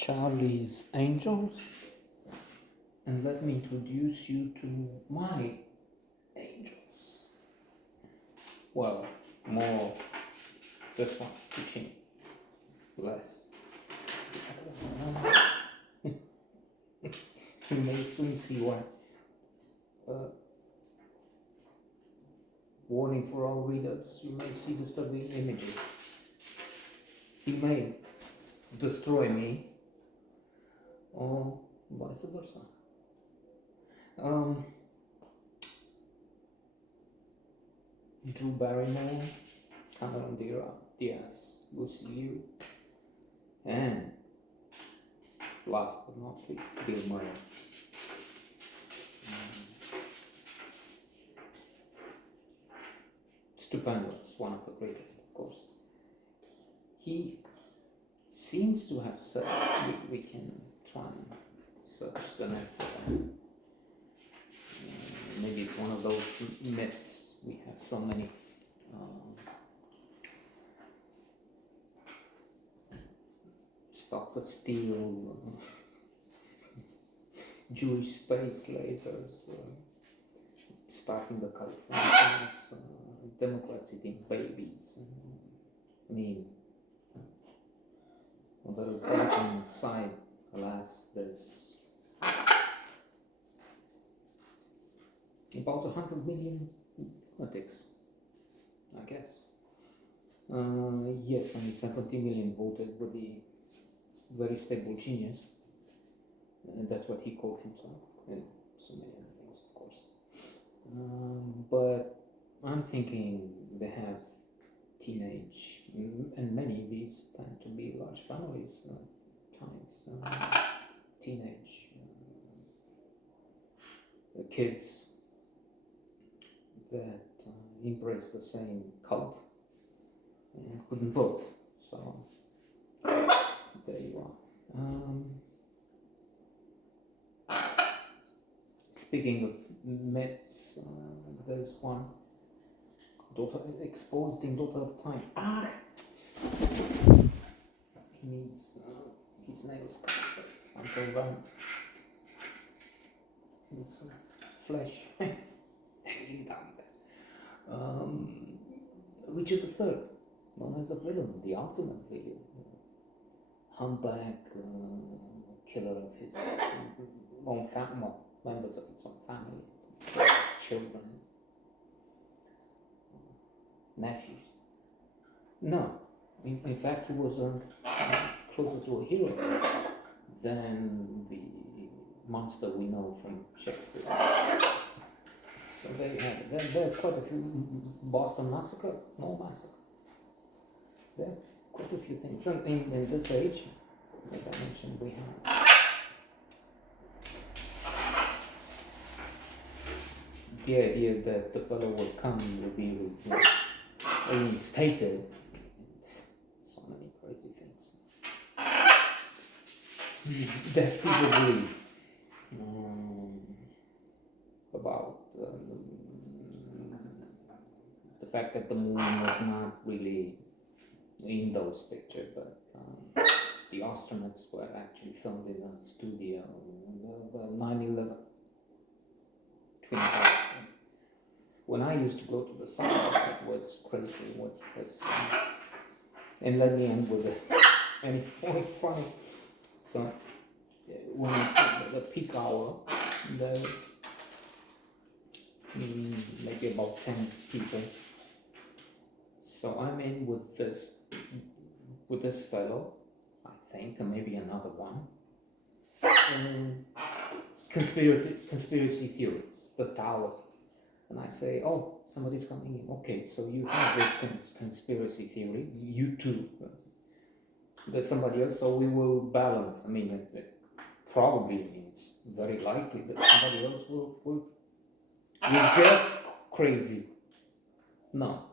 Charlie's Angels, and let me introduce you to my angels. Well, more this one, teaching less. You may soon see why. Warning for all readers, you may see disturbing images. He may destroy me, or vice versa. Drew Barrymore, Cameron Diaz, Lucy Liu, and last but not least, Bill Murray. Stupendous, one of the greatest, of course. He seems to have said, we can try and search the net for that. Maybe it's one of those myths. We have so many Stop the Steal, Jewish space lasers, starting the Californians, Democrats eating babies. I mean, on the Republican side, alas, there's about 100 million lunatics, I guess. Yes, only 70 million voted with the very stable genius, and that's what he called himself, and so many other things, of course. But I'm thinking they have teenage, and many of these tend to be large families, times, teenage kids that embrace the same cult and couldn't vote. So there you are. Speaking of myths, there's one, exposed in Daughter of Time. He needs his nails cut until then. With some flesh hanging down there. Richard III, known as a villain, the ultimate villain. Humpback, killer of his own family, members of his own family, children, nephews. No, in fact, he was closer to a hero than the monster we know from Shakespeare. So there are quite a few. Boston Massacre, no massacre. There are quite a few things. And in this age, as I mentioned, we have the idea that the fellow will come will be reinstated. So many crazy things that people believe about the fact that the moon was not really in those pictures, but the astronauts were actually filmed in a studio, the 9/11 Twin Towers. When I used to go to the site, it was crazy with this. And let me end with this. Anyway, funny. So, when the peak hour, maybe about 10 people. So I'm in with this fellow, I think, and maybe another one. Conspiracy theories, the towers. And I say, oh, somebody's coming in. Okay, so you have this conspiracy theory, you too. There's somebody else, so we will balance. I mean, it's very likely that somebody else will reject crazy. No,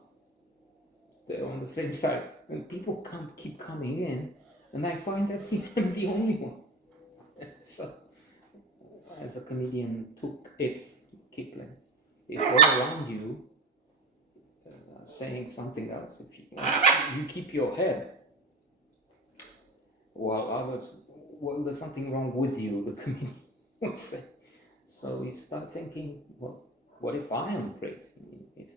they're on the same side. And people keep coming in, and I find that I'm the only one. So, as a comedian took Kipling, if all around you saying something else, if you keep your head, while others well, there's something wrong with you, the comedian would say. So you start thinking, well, what if I am crazy? If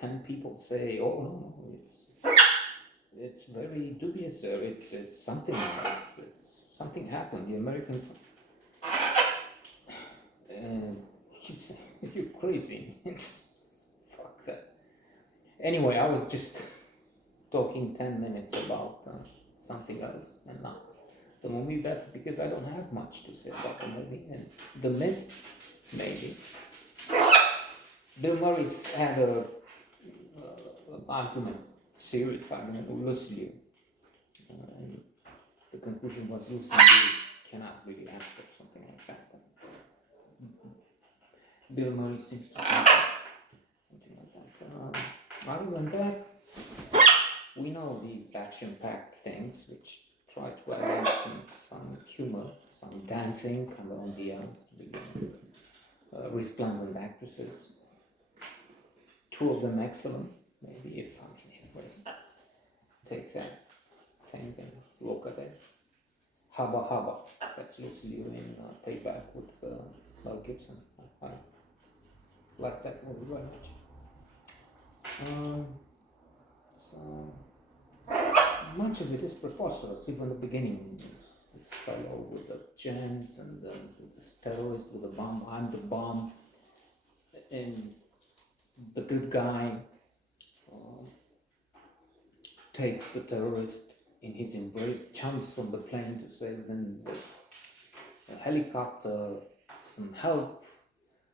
10 people say, oh no, it's very dubious, sir. It's something like something happened. The Americans keep saying you're crazy. Fuck that. Anyway, I was just talking 10 minutes about something else and not the movie. That's because I don't have much to say about the movie and the myth, maybe. Bill Murray's had a argument, serious argument with Lucy Liu. And the conclusion was Lucy Liu cannot really act or something like that. Bill Murray seems to think something like that. Other than that, we know these action-packed things which try to add in some humor, some dancing, Cameron Diaz, the resplendent actresses. Two of them excellent, maybe if we take that thing and look at it. Hubba Hubba, that's Lucy Liu in Payback with Mel Gibson. I like that movie very much. So much of it is preposterous, even the beginning. This fellow with the gems and this terrorist with the bomb. I'm the bomb, and the good guy takes the terrorist in his embrace, jumps from the plane to save them. There's a helicopter, some help.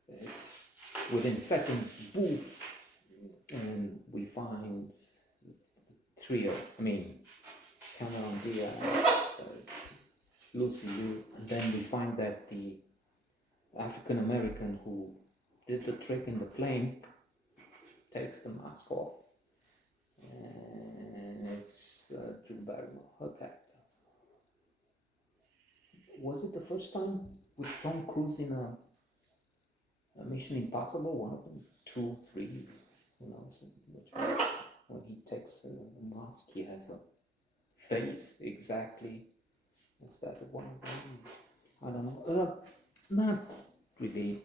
It's within seconds, boof, and we find the trio. Cameron Diaz, Lucy Liu, and then we find that the African American who did the trick in the plane takes the mask off, and it's Drew Barrymore, her character. Was it the first time with Tom Cruise in a Mission Impossible? One of them, 2, 3, who knows which one? When he takes a mask, he has a face exactly. Is that one of them? I don't know. Not really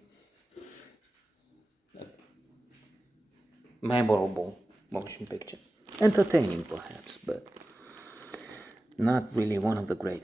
memorable motion picture. Entertaining perhaps, but not really one of the great.